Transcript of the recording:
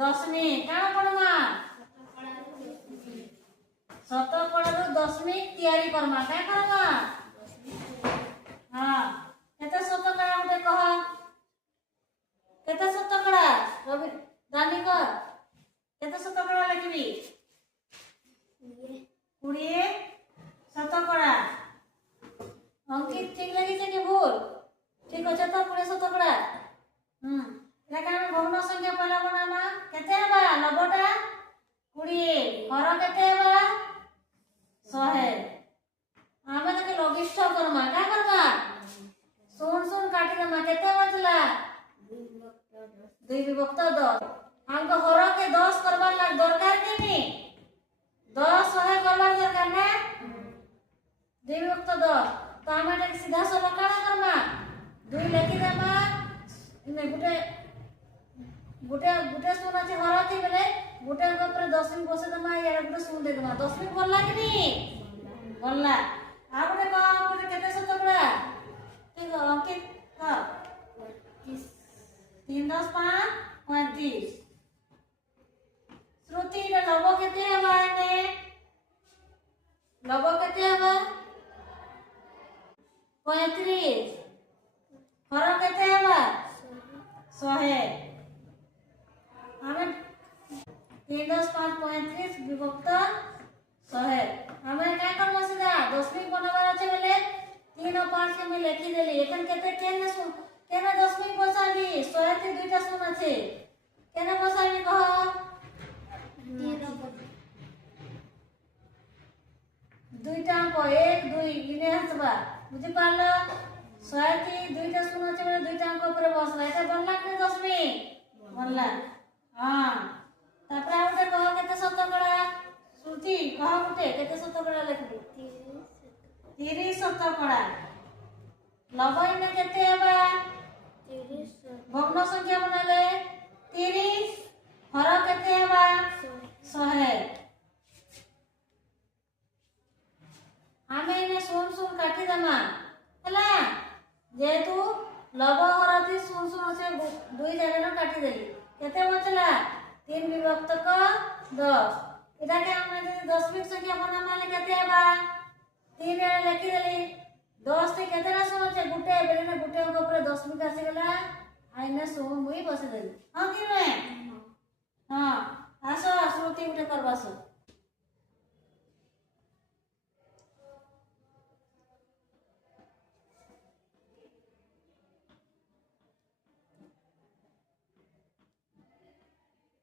दशमिक काना पड़मा शतकड़ा दशमिक तैयारी करमा क्या करमा हाँ केते शतकड़ा उठे कह केते शतकड़ा रवि दानी कर केते शतकड़ा लिखबी 20 शतकड़ा अंकित ठीक लगी कि भूल ठीक अच्छे तो 20 शतकड़ा लेकिन हम भग्न संख्या पहला बनाना केते बा 90टा 20 हर केते बा 100 आमे तके लघिष्ठ करमा का करमा सुन सुन काटी देमा केते बचला 2 विभक्त 10 हमको हर के 10 करबार लाग दरकार के नी 10 100 करबार दरकार ना 2 विभक्त 10 तो आमे तके सीधा सरल काना करमा 2 लिखि देमा इने गुटे गुटे गुटे सुन अछि हरती बेले गुटे के ऊपर दशमिक बसे दमा या गुटे सुन दे दमा दशमिक बोलला कि नी बोलला आ गुटे को गुटे केते शतकड़ा ठीक अंकित हां 3 10 5 35 श्रुति रे लबो केते हवा ने लबो केते हवा 35 हर केते हवा 100 हमें 3 10 5 35 विभक्त 100 हमें क्या करबो सीधा दशमिक बनाबार আছে বলে 3 और 5 के मैं लिखि देली এখন केते केने सुन केने दशमिक बसाबी 100 তে দুইটা শুন আছে কেনে বসাবি কহ দুইটা অঙ্ক 1 2 ইনে আসবা বুঝি পারলো 100 তে দুইটা শুন আছে বলে দুইটা অঙ্ক উপরে বসলা এটা বললা কি দশমিক বললা हां तापर आउटे कह केते शतकड़ा श्रुति कह गुटे केते शतकड़ा लिखबी 30 शतकड़ा लबई में केते हेबा 30 भग्न संख्या बनाले 30 हर केते हेबा 100 हमें इने सुन सुन काटी दमा हला जेतु लब हरती सुन सुन से दुई जगह न काटी देली केते बचला 3 विभक्त 10 इटा के हमने दशमिक संख्या बना माने केते हेबा 3 रे लिखि देली 10 ते केते ना सुन छे गुटे बेले ना गुटे के ऊपर दशमिक आसी गेला आइना सुन मुई बसे देली हां कि रे हां आसो श्रुति उठे करबासो